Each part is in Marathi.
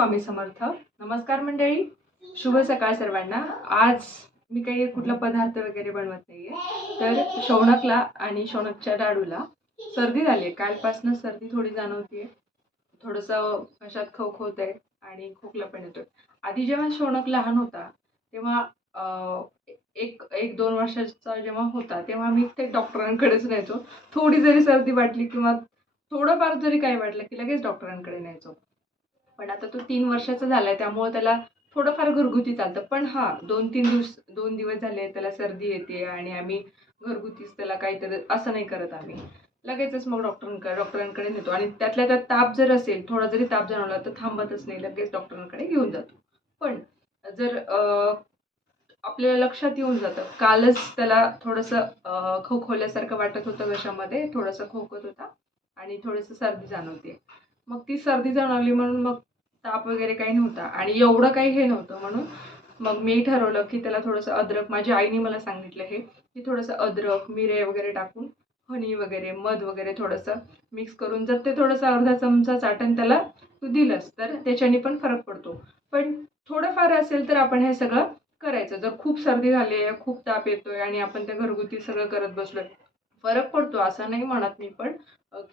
स्वामी समर्थ. नमस्कार मंडळी, शुभ सकाळ सर्वांना. आज मी काही कुठला पदार्थ वगैरे बनवत नाहीये, तर शौनकला आणि शौनकच्या डाडूला सर्दी झाली आहे. कालपासून सर्दी थोडी जाणवतीये, थोडंसं घशात खवखवत आहे आणि खोकला पण येतोय. आधी जेव्हा शौनक लहान होता तेव्हा एक एक 2 वर्षाचा जेव्हा होता तेव्हा मी ते डॉक्टरांकडेच न्यायचो. थोडी जरी सर्दी वाटली किंवा थोडंफार जरी काही वाटलं की लगेच डॉक्टरांकडे न्यायचो. पण आता तो 3 वर्षाचा झालाय त्यामुळे त्याला थोडंफार घरगुती चालतं. पण हां, 2 दिवस झाले त्याला सर्दी येते आणि आम्ही घरगुतीच त्याला काहीतरी असं नाही करत आम्ही. लगेचच मग डॉक्टरांकडे नेतो आणि त्यातल्या त्यात ताप जर असेल, थोडा जरी ताप जाणवला तर थांबतच नाही, लगेच डॉक्टरांकडे घेऊन जातो. पण जर आपल्याला लक्षात येऊन जातं, कालच त्याला थोडंसं खवखवल्यासारखं वाटत होतं घशामध्ये, थोडंसं खोकत होता आणि थोडंसं सर्दी जाणवते. मग ती सर्दी जाणवली म्हणून मग ताप वगैरे काही नव्हता आणि एवढं काही हे नव्हतं म्हणून मग मी ठरवलं की त्याला थोडंसं अद्रक, माझी आईने मला सांगितलं हे की थोडंसं अद्रक, मिरे वगैरे टाकून हनी वगैरे, मध वगैरे थोडंसं मिक्स करून जर ते थोडंसं अर्धा चमचा चाटण त्याला तू दिलंस तर त्याच्याने पण फरक पडतो. पण थोडंफार असेल तर आपण हे सगळं करायचं. जर खूप सर्दी झाली आहे, खूप ताप येतोय आणि आपण ते घरगुती सगळं करत बसलोय, फरक पडतो असं नाही म्हणत मी पण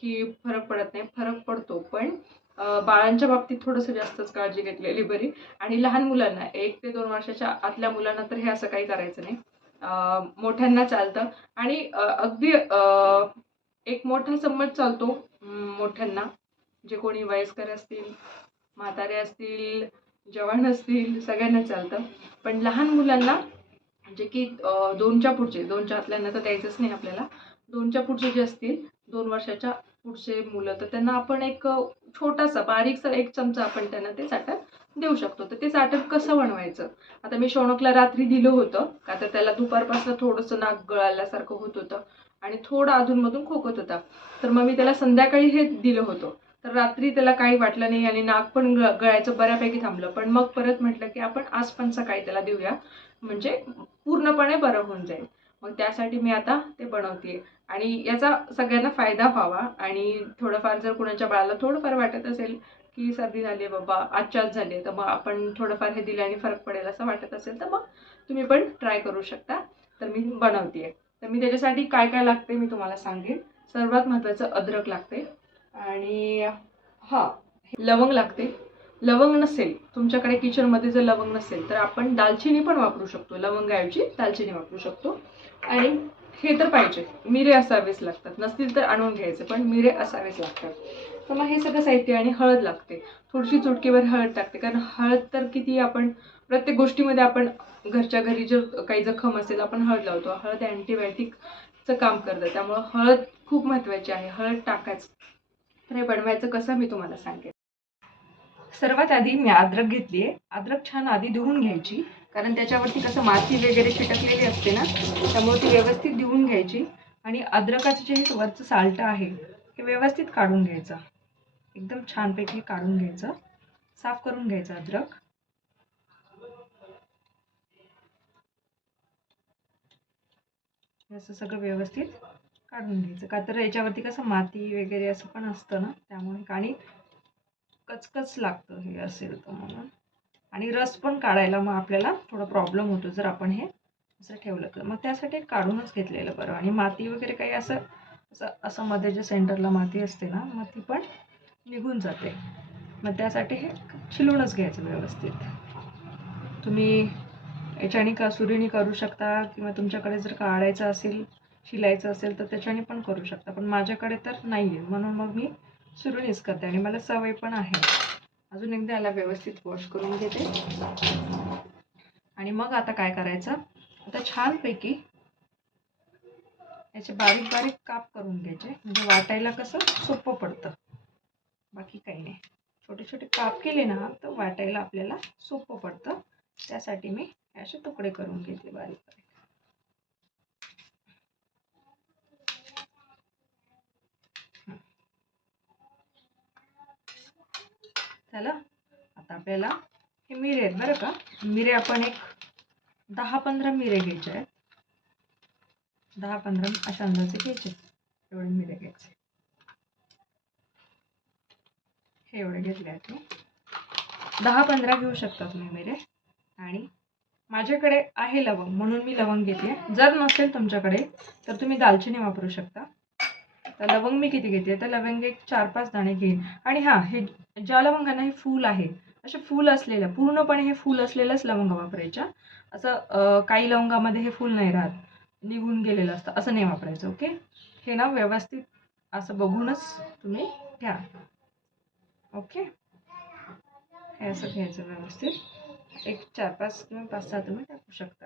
की फरक पडत नाही, फरक पडतो. पण बाळांच्या बाबतीत थोडंसं जास्तच काळजी घेतलेली बरी. आणि लहान मुलांना 1 ते 2 वर्षाच्या आतल्या मुलांना तर हे असं काही करायचं नाही. मोठ्यांना चालतं आणि अगदी एक मोठा चम्मच चालतो मोठ्यांना, जे कोणी वयस्कर असतील, म्हातारे असतील, जवान असतील, सगळ्यांना चालतं. पण लहान मुलांना जे की 2च्या पुढचे, 2च्या आतल्यांना तर द्यायचंच नाही आपल्याला. 2च्या पुढचे जे असतील, 2 वर्षाच्या पुढचे मुलं, तर त्यांना आपण एक छोटासा बारीकसा 1 चमचा आपण त्यांना ते चाटण देऊ शकतो. तर ते चाटण कसं बनवायचं? आता मी शौनकला रात्री दिलं होतं, का तर त्याला दुपारपासून थोडंसं नाक गळाल्यासारखं होत होतं आणि थोडं अधूनमधून खोकत होता. तर मग मी त्याला संध्याकाळी हे दिलं होतं. तर रात्री त्याला काही वाटलं नाही आणि नाक पण गळायचं बऱ्यापैकी थांबलं. पण मग परत म्हटलं की आपण आज पण सकाळी त्याला देऊया, म्हणजे पूर्णपणे बरं होऊन जाईल. मग त्यासाठी मी आता ते बनवतेय आणि याचा सगळ्यांना फायदा व्हावा. आणि थोडंफार जर कुणाच्या बाळाला थोडंफार वाटत असेल की सर्दी झाली आहे बाबा, आजच्याच झाली आहे, तर मग आपण थोडंफार हे दिल्याने फरक पडेल असं वाटत असेल तर मग तुम्ही पण ट्राय करू शकता. तर मी बनवतेय. तर मी त्याच्यासाठी काय काय लागते मी तुम्हाला सांगेन. सर्वात महत्त्वाचं अद्रक लागते आणि हां, लवंग लागते. लवंग नसेल तुमच्याकडे, किचनमध्ये जर लवंग नसेल तर आपण दालचिनी पण वापरू शकतो. लवंगाऐवजी दालचिनी वापरू शकतो. आणि हे तर पाहिजे, मिरे असावेच लागतात. नसतील तर आणून घ्यायचे, पण मिरे असावेच लागतात. तर मग हे सगळं साहित्य आणि हळद लागते. थोडीशी चुटकीभर हळद टाकते, कारण हळद तर किती आपण प्रत्येक गोष्टीमध्ये आपण घरच्या घरी जर काही जखम असेल आपण हळद लावतो. हळद अँटीबायोटिकचं काम करतं, त्यामुळं हळद खूप महत्त्वाची आहे. हळद टाकायचं. तर हे बनवायचं कसं मी तुम्हाला सांगेन. सर्वात आधी मी अद्रक घेतली आहे. अद्रक छान आधी धुवून घ्यायची, कारण त्याच्यावरती कसं माती वगैरे चिटकलेली असते ना, त्यामुळे ती व्यवस्थित धुवून घ्यायची. आणि अद्रकाचं जे वरचं साल्ट आहे हे व्यवस्थित काढून घ्यायचं, एकदम छानपैकी काढून घ्यायचं, साफ करून घ्यायचं अद्रक. असं सगळं व्यवस्थित काढून घ्यायचं, का तर याच्यावरती कसं माती वगैरे असं पण असतं ना, त्यामुळे आणि कचकच लागतं हे असेल तर म्हणून. आणि रस पण काढायला मग आपल्याला थोडा प्रॉब्लेम होतो जर आपण हे असं ठेवलं तर. मग त्यासाठी काढूनच घेतलेलं बरं. आणि माती वगैरे काही असं असं असं मध्ये जे सेंटरला माती असते ना, मग ती पण निघून जाते. मग त्यासाठी हे शिलूनच घ्यायचं व्यवस्थित. तुम्ही याच्याने सुरीने करू शकता किंवा तुमच्याकडे जर काढायचं असेल, शिलायचं असेल तर त्याच्याने पण करू शकता. पण माझ्याकडे तर नाही आहे, म्हणून मग मी सुरीनेच करते आणि मला सवय पण आहे. अजून एकदा याला व्यवस्थित वॉश करून घेते. आणि मग आता काय करायचं, आता छानपैकी याचे बारीक बारीक काप करून घ्यायचे, म्हणजे वाटायला कसं सोपं पडतं. बाकी काही नाही. छोटे छोटे काप केले ना तर वाटायला आपल्याला सोपं पडतं. त्यासाठी मी असे तुकडे करून घेतले बारीक बारीक. झालं. आता आपल्याला हे मिरे आहेत बरं का. मिरे आपण एक 10-15 मिरे घ्यायचे आहेत. 10-15 अशा अंदाजे घ्यायचे. एवढे मिरे घ्यायचे. हे एवढे घेतले आहेत मी. 10-15 घेऊ शकता तुम्ही मिरे. आणि माझ्याकडे आहे लवंग म्हणून मी लवंग घेते. जर नसेल तुमच्याकडे तर तुम्ही दालचिनी वापरू शकता. तर लवंग मी किती घेते तर लवंग एक 4-5 दाणे घेईन. आणि हां, हे ज्या लवंगांना हे फूल आहे, असे फूल असलेल्या पूर्णपणे हे फूल असलेल्याच लवंग वापरायच्या. असं काही लवंगामध्ये हे फूल नाही राहत, निघून गेलेलं असतं, असं नाही वापरायचं. ओके. हे ना व्यवस्थित असं बघूनच तुम्ही घ्या. ओके. हे असं घ्यायचं व्यवस्थित. एक 4-5 किंवा 5-6 तुम्ही टाकू शकता.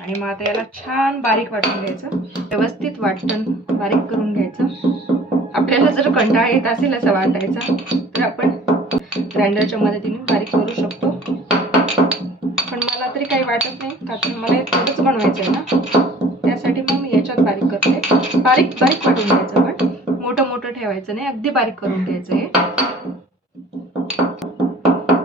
आणि मग आता याला छान बारीक वाटून घ्यायचं. व्यवस्थित वाटण बारीक करून घ्यायचं. आपल्याला जर कंटाळा येत असेल असं वाटायचा तर आपण ग्राइंडरच्या मदतीने बारीक करू शकतो. पण मला तरी काही वाटत नाही, का तर मला हे थोडंच बनवायचं आहे ना, त्यासाठी मग मी याच्यात बारीक करते. बारीक बारीक वाटून घ्यायचं, पण मोठं मोठं ठेवायचं नाही, अगदी बारीक करून घ्यायचं हे.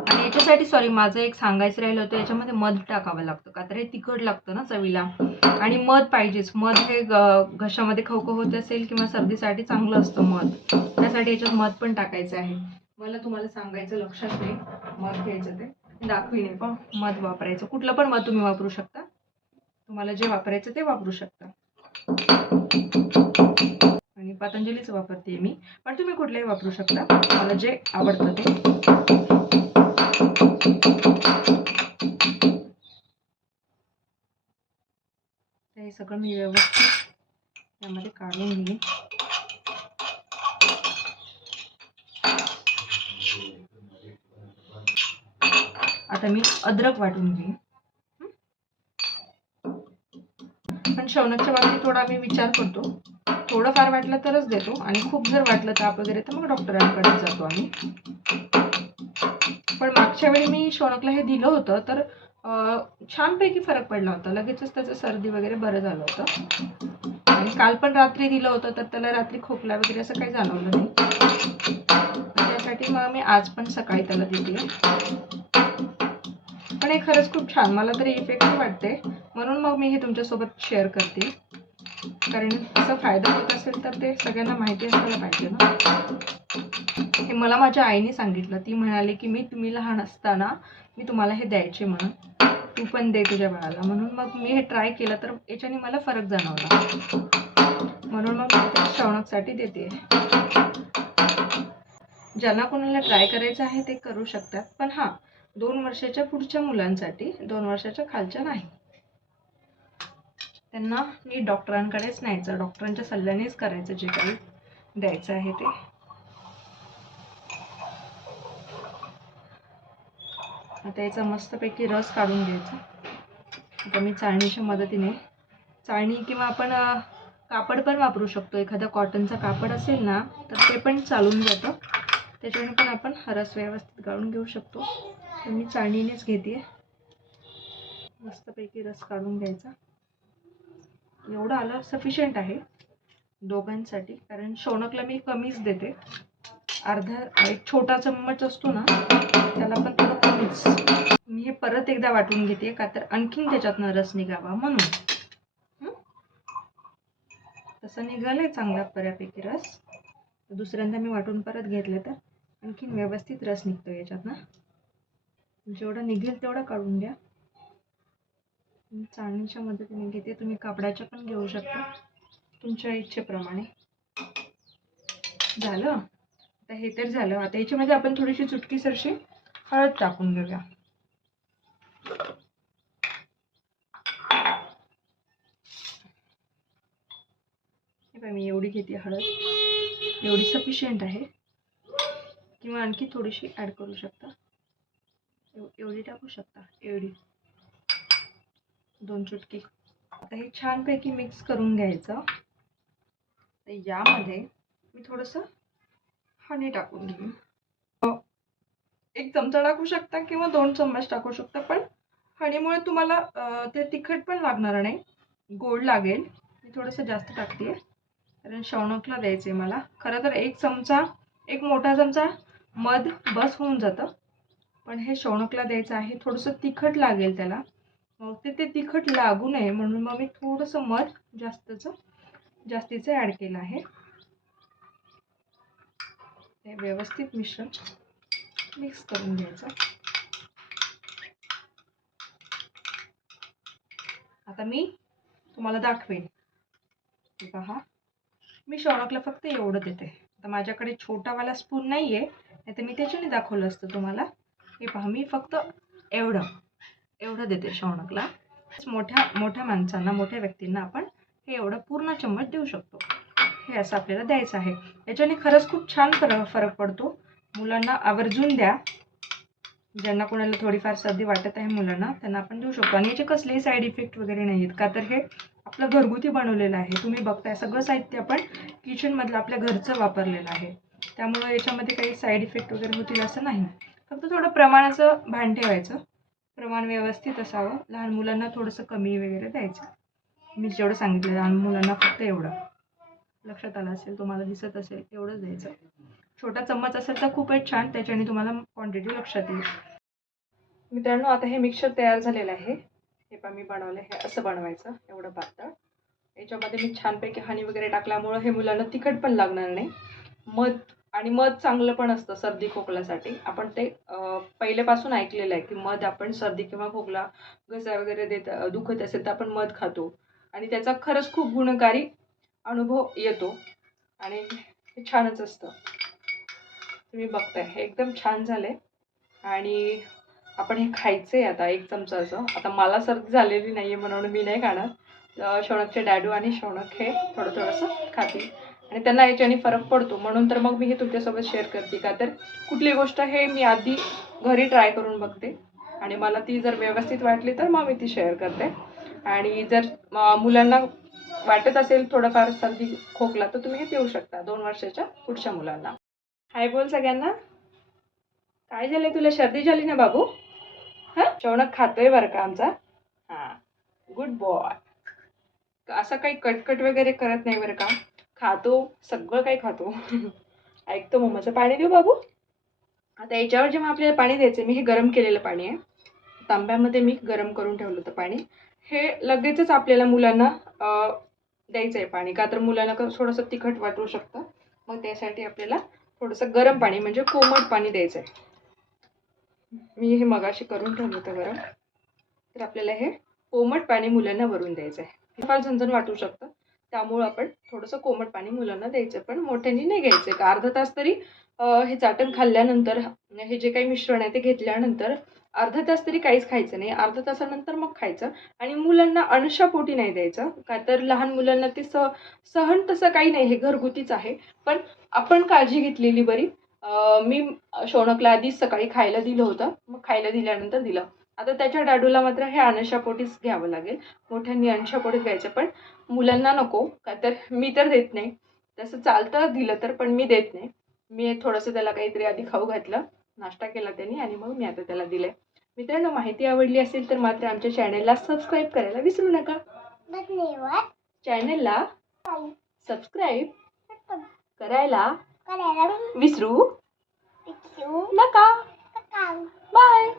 आणि याच्यासाठी सॉरी, माझं एक सांगायचं राहिलं होतं, याच्यामध्ये मध टाकावं लागतं, का तर हे तिखट लागतं ना चवीला. आणि मध पाहिजेच. मध हे घशामध्ये खवखव होत असेल किंवा सर्दीसाठी चांगलं असतं मध, त्यासाठी याच्यात मध पण टाकायचं आहे. मला तुम्हाला सांगायचं लक्षात नाही, मध घ्यायचं ते दाखवीने, पण मध वापरायचं. कुठलं पण मध तुम्ही वापरू शकता, तुम्हाला जे वापरायचं ते वापरू शकता. आणि पतंजलीच वापरते मी, पण तुम्ही कुठलंही वापरू शकता, मला जे आवडतं ते. हे सगळं मी व्यवस्थित यामध्ये काढून घेईन. आता मी अद्रक वाटून घेईन. पण शौनकच्या बाबतीत थोडा मी विचार करतो, थोडंफार वाटलं तरच देतो, आणि खूप जर वाटलं ताप वगैरे तर मग डॉक्टरांकडे जातो आम्ही. पण मागच्या वेळी मी शौनकला हे दिलं होतं तर छानपैकी फरक पडला होता, लगेचच त्याचं सर्दी वगैरे बरं झालं होतं. आणि काल पण रात्री दिलं होतं तर त्याला रात्री खोकला वगैरे असं काही जाणवलं नाही, त्यासाठी मग मी आज पण सकाळी त्याला दिली. पण हे खरंच खूप छान, मला तरी इफेक्टिव्ह वाटते, म्हणून मग मी हे तुमच्यासोबत शेअर करते. कारण असा फायदा होत असेल तर ते सगळ्यांना माहिती असायला पाहिजे ना. हे मला माझ्या आईने सांगितलं. ती म्हणाली की तुम्ही लहान असताना मी तुम्हाला हे द्यायचे, म्हणून तू पण दे तुझ्या बाळाला. म्हणून मग मी हे ट्राय केलं तर याच्याने मला फरक जाणवला, म्हणून मग मी ते शौनकसाठी देते. ज्यांना कोणाला ट्राय करायचं आहे ते करू शकतात, पण हां, 2 वर्षाच्या पुढच्या मुलांसाठी, 2 वर्षाच्या खालच्या नाही. त्यांना मी डॉक्टरांकडेच न्यायचं, डॉक्टरांच्या सल्ल्यानेच करायचं जे काही द्यायचं आहे ते. आता याचा मस्तपैकी रस काढून घ्यायचा. आता मी चाळणीच्या मदतीने, चाळणी किंवा आपण कापड पण वापरू शकतो, एखादा कॉटनचा कापड असेल ना तर ते पण चालून जातं, त्याच्याने पण आपण रस व्यवस्थित गाळून घेऊ शकतो. तर मी चाळणीनेच घेते. मस्तपैकी रस काढून घ्यायचा. एवढं आलं सफिशियंट आहे दोघांसाठी, कारण शौनकला मी कमीच देते. एक छोटा चम्मच असतो ना त्याला पण थोडं कमीच. मी हे परत एकदा वाटून घेते, का तर आणखीन त्याच्यातनं रस निघावा म्हणून. तसं निघालंय चांगला बऱ्यापैकी रस. दुसऱ्यांदा मी वाटून परत घेतलं तर आणखीन व्यवस्थित रस निघतो याच्यातनं. जेवढा निघेल तेवढा काढून घ्या. चाळणीच्या मदतीने घेते, तुम्ही कापडाच्या पण घेऊ शकता तुमच्या इच्छेप्रमाणे. झालं. आता हे तर झालं. आता याच्यामध्ये आपण थोडीशी चुटकीसरशी हळद टाकून घेऊया. मी एवढी घेते हळद, एवढी सफिशियंट आहे, किंवा आणखी थोडीशी ॲड करू शकता. एवढी टाकू शकता, एवढी 2 चुटकी. आता हे छानपैकी मिक्स करून घ्यायचं. तर यामध्ये मी थोडंसं हनी टाकून घेईन. 1 चमचा टाकू शकता किंवा 2 चम्मच टाकू शकता, पण हनीमुळे तुम्हाला ते तिखट पण लागणार नाही, गोड लागेल. मी थोडंसं जास्त टाकते कारण शौनकला द्यायचे मला. खरं तर 1 चमचा, 1 मोठा चमचा मध बस होऊन जातं, पण हे शौनकला द्यायचं आहे, थोडंसं तिखट लागेल त्याला. मग ते तिखट लागू नये म्हणून मग मी थोडंसं मध जास्तीचं ॲड केलं आहे. हे व्यवस्थित मिश्रण मिक्स करून घ्यायचं. आता मी तुम्हाला दाखवेन. हे पहा, मी शौनकला फक्त एवढं देते. आता माझ्याकडे छोटावाला स्पून नाही आहे, नाही तर मी त्याच्याने दाखवलं असतं तुम्हाला. हे पहा, मी फक्त एवढं देते शौनकला. मोठ्या माणसांना, मोठ्या व्यक्तींना आपण हे एवढं पूर्ण चम्मच देऊ शकतो. हे असं आपल्याला द्यायचं आहे. याच्याने खरंच खूप छान फरक पडतो. मुलांना आवर्जून द्या. ज्यांना कोणाला थोडीफार सर्दी वाटत आहे मुलांना, त्यांना आपण देऊ शकतो. आणि याचे कसलेही साईड इफेक्ट वगैरे नाही आहेत, का तर हे आपलं घरगुती बनवलेलं आहे. तुम्ही बघताय सगळं साहित्य आपण किचनमधलं आपल्या घरचं वापरलेलं आहे. त्यामुळं याच्यामध्ये काही साईड इफेक्ट वगैरे होतील असं नाही. फक्त थोडं प्रमाणाचं भान ठेवायचं. प्रमाण व्यवस्थित असावं. लहान मुलांना थोडंसं कमी वगैरे द्यायचं. मी जेवढं सांगितलं लहान मुलांना फक्त एवढं. लक्षात आलं असेल, तुम्हाला दिसत असेल, एवढंच द्यायचं. छोटा चम्मच असेल तर खूपच छान, त्याच्याने तुम्हाला क्वांटिटी लक्षात येईल. मित्रांनो, आता हे मिक्सचर तयार झालेलं आहे. हे पण मी बनवलं. हे असं बनवायचं, एवढं पातळ. याच्यामध्ये मी छानपैकी हनी वगैरे टाकल्यामुळं हे मुलांना तिखट पण लागणार नाही. मध चांगलं पण असतं सर्दी खोकल्यासाठी. आपण ते पहिल्यापासून ऐकलेलं आहे की मध आपण सर्दी किंवा खोकला, घसा वगैरे दुखत असेल तर आपण मध खातो आणि त्याचा खरंच खूप गुणकारी अनुभव येतो आणि हे छानच असतं. तुम्ही बघताय हे एकदम छान झालंय आणि आपण हे खायचंय आता 1 चमचाचं. आता मला सर्दी झालेली नाहीये म्हणून मी नाही खाणार. शौनकचे डॅडू आणि शौनक हे थोडंसं खातील आणि त्यांना याच्याने फरक पडतो म्हणून तर मग मी हे तुमच्यासोबत शेअर करते. का तर कुठली गोष्ट हे मी आधी घरी ट्राय करून बघते आणि मला ती जर व्यवस्थित वाटली तर मग मी ती शेअर करते. आणि जर मुलांना वाटत असेल थोडंफार सर्दी खोकला तर तुम्ही हे देऊ शकता 2 वर्षाच्या पुढच्या मुलांना. हाय बोल सगळ्यांना. काय झालंय तुला, सर्दी झाली ना बाबू? हां, शौनक खातोय बरं का आमचा. हां, गुड बॉय. असं काही कटकट वगैरे करत नाही बरं का. खातो, सगळं काही खातो. ऐकतो. मम्माचं पाणी देऊ बाबू? आता याच्यावर जेव्हा आपल्याला पाणी द्यायचं, मी हे गरम केलेलं पाणी आहे. तांब्यामध्ये मी गरम करून ठेवलं होतं पाणी. हे लगेचच आपल्याला मुलांना द्यायचं आहे पाणी. का तर मुलांना थोडंसं तिखट वाटू शकतं. मग त्यासाठी आपल्याला थोडंसं गरम पाणी म्हणजे कोमट पाणी द्यायचं आहे. मी हे मगाशी करून ठेवलं होतं गरम. तर आपल्याला हे कोमट पाणी मुलांना वरून द्यायचं आहे. फार झणझण वाटू शकतं, त्यामुळं आपण थोडंसं कोमट पाणी मुलांना द्यायचं. पण मोठ्यांनी नाही घ्यायचं. एक अर्धा तास तरी हे चाटण खाल्ल्यानंतर, हे जे काही मिश्रण आहे ते घेतल्यानंतर अर्धा तास तरी काहीच खायचं नाही. अर्धा तासानंतर मग खायचं. आणि मुलांना अनुशापोटी नाही द्यायचं. का तर लहान मुलांना ते सहन तसं काही नाही, हे घरगुतीच आहे. पण आपण काळजी घेतलेली बरी. मी शौनकला आधीच सकाळी खायला दिलं होतं, मग खायला दिल्यानंतर दिलं. आता त्याच्या डॅडूला मात्र हे अनुशापोटीच घ्यावं लागेल. मोठ्यांनी अनुशापोटीच घ्यायचं, पण मुलांना नको. का तर मी तर देत नाही. तसं चालतं दिलं तर, पण मी देत नाही. मी थोडंसं त्याला काहीतरी आधी खाऊ घातलं, नाश्ता केला त्यांनी आणि मग मी आता त्याला दिलंय. मित्रांनो, माहिती आवडली असेल तर मात्र आमच्या चॅनलला सबस्क्राईब करायला विसरू नका. चॅनलला सबस्क्राईब करायला विसरू नका. बाय.